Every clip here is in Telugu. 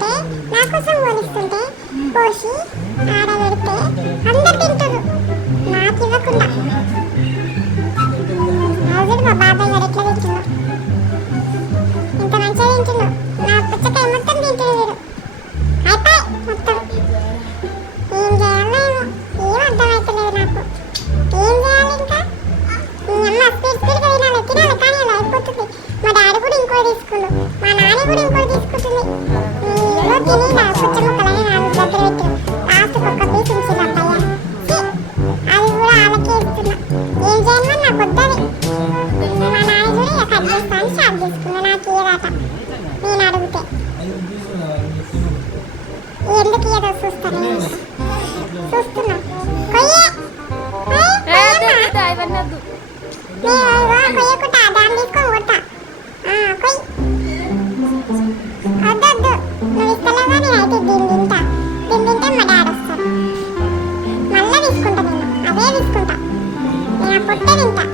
కోలుస్తుంటే నా కోసం కోలిస్తుంటే కోసి ఆడ పెడితే అందరు తింటారు. నాకు ఇవ్వకుండా. ఆల్రెడీ మా బాబాయ్ గారు ఎట్లా తింటున్నాడు ఇంత మంచిగా తింటున్నాడు నా పుచ్చకాయ మొత్తం తింటాడు వీడు అయిపోయి మొత్తం. ఏం చేయాలో ఏమో. ఏం అర్థమవుతలేదు నాకు. ఏం చేయాలి ఇంకా? మీ అమ్మ స్పీడ్ తినాలి తినాలి కానీ అలా అయిపోతుంది. మా డాడీ కూడా ఇంకో తీసుకున్నాడు మా నాన్న కూడా ఇంకో తీసుకుంటుంది. తిని నా పుచ్చ ముక్కలని నాలుగు దగ్గర పెట్టు లాస్ట్కి ఒక్క పీస్ ఉంచింది అబ్బాయి అది కూడా వాళ్ళకి ఇస్తున్నా చూస్తున్నా కొయ్య పొట్టే తింటా.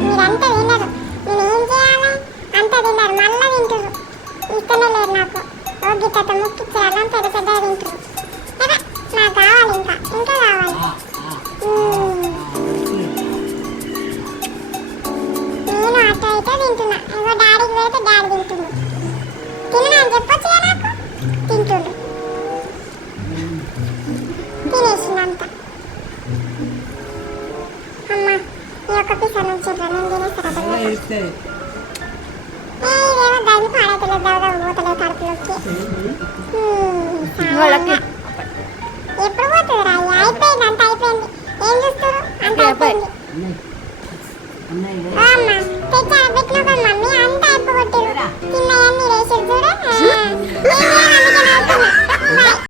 మీరంతా తినరు నేను ఏం చేయాలి? అంత తిన్నారు మళ్ళీ తింటారు ఇస్తనే లేరు నాకు. ఓ గిట్ట ముక్కిచ్చేయాలని పెద్ద పెద్దగా తింటారు నాకు కావాలి ఇంకా. ఇంకా కావాలి. నేను అటు అయితే తింటున్నా ఏదో డాడీకి పెడితే డాడీ తింటున్నాను తిన్నా చెప్పొచ్చు నాకు? ఈ ఒక్క పీస నుంచి అలా ఏడుస్తుంది ఇదేమో దాన్ని పాడైతలేదు దవదవ పోతలేదు కడుపులోకి ఎప్పుడు పోతుంది రా అయిపోయింది అంత అయిపోయింది. ఏం చూస్తారు అంత. అయిపోయింది. తెచ్చాను పెట్టినా